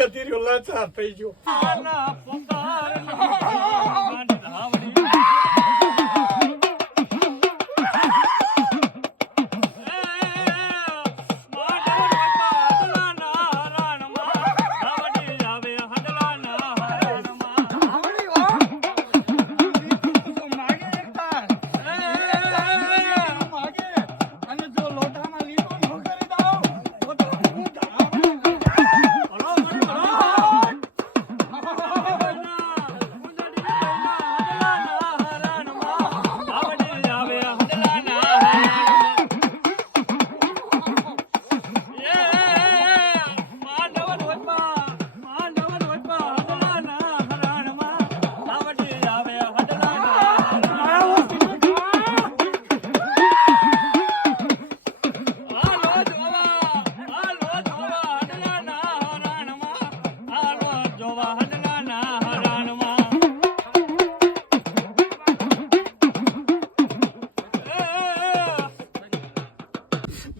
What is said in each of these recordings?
કે ધીર્યો લાચાર થઈ ગયો.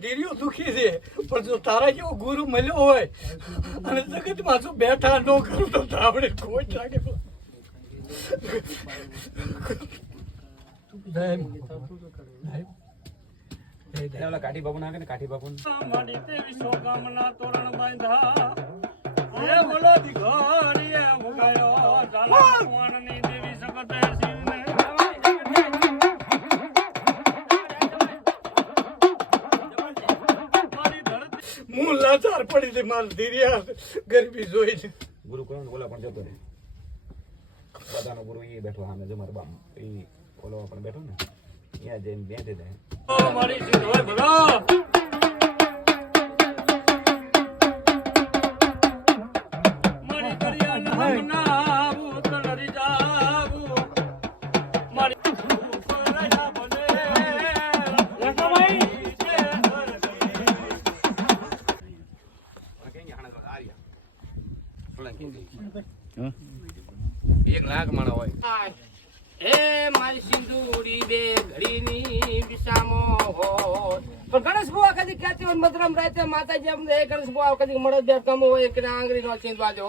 ધીર્યો દુખી છે પણ જો તારા જેવો ગુરુ મળ્યો હોય અને જગતમાં જો બેઠા ન કરું તો આપણે ખોટ લાગે. કાઠી બાપુ નાખે ને કાઠી બાપુ મારી તેવી સોગામના તોરણ બાંધા એ બોલો દીઘોરી એ મુગાયો ચાલા ભગવાનની દેવી સગતે શિવને હું લાચાર પડી છે મારા ધીર્યા ગરબી જોઈને. ગુરુ કોણ બોલા પણ જતો રે બધાનો ગુરુ એ બેઠો સામે જો મારો બાપ એ ઓલો પણ બેઠો ને ત્યાં જઈને બેઠે જાય. મારી સિંધોય ભગો મારી દરિયા નામના ભૂત નરી જાવું મારી રયા બને લખવાઈ છે એક લાખ માણો હોય એ મારી સિંદૂરી બે ઘડીની વિસામો હોય પણ ગણેશ બુઆ કદી કહેતી હોય મધરમ રાતે માતાજી અમને ગણેશ બુઆ કદી મળદ બે કમ હોય કે આંગળી નો ચીંધવા જો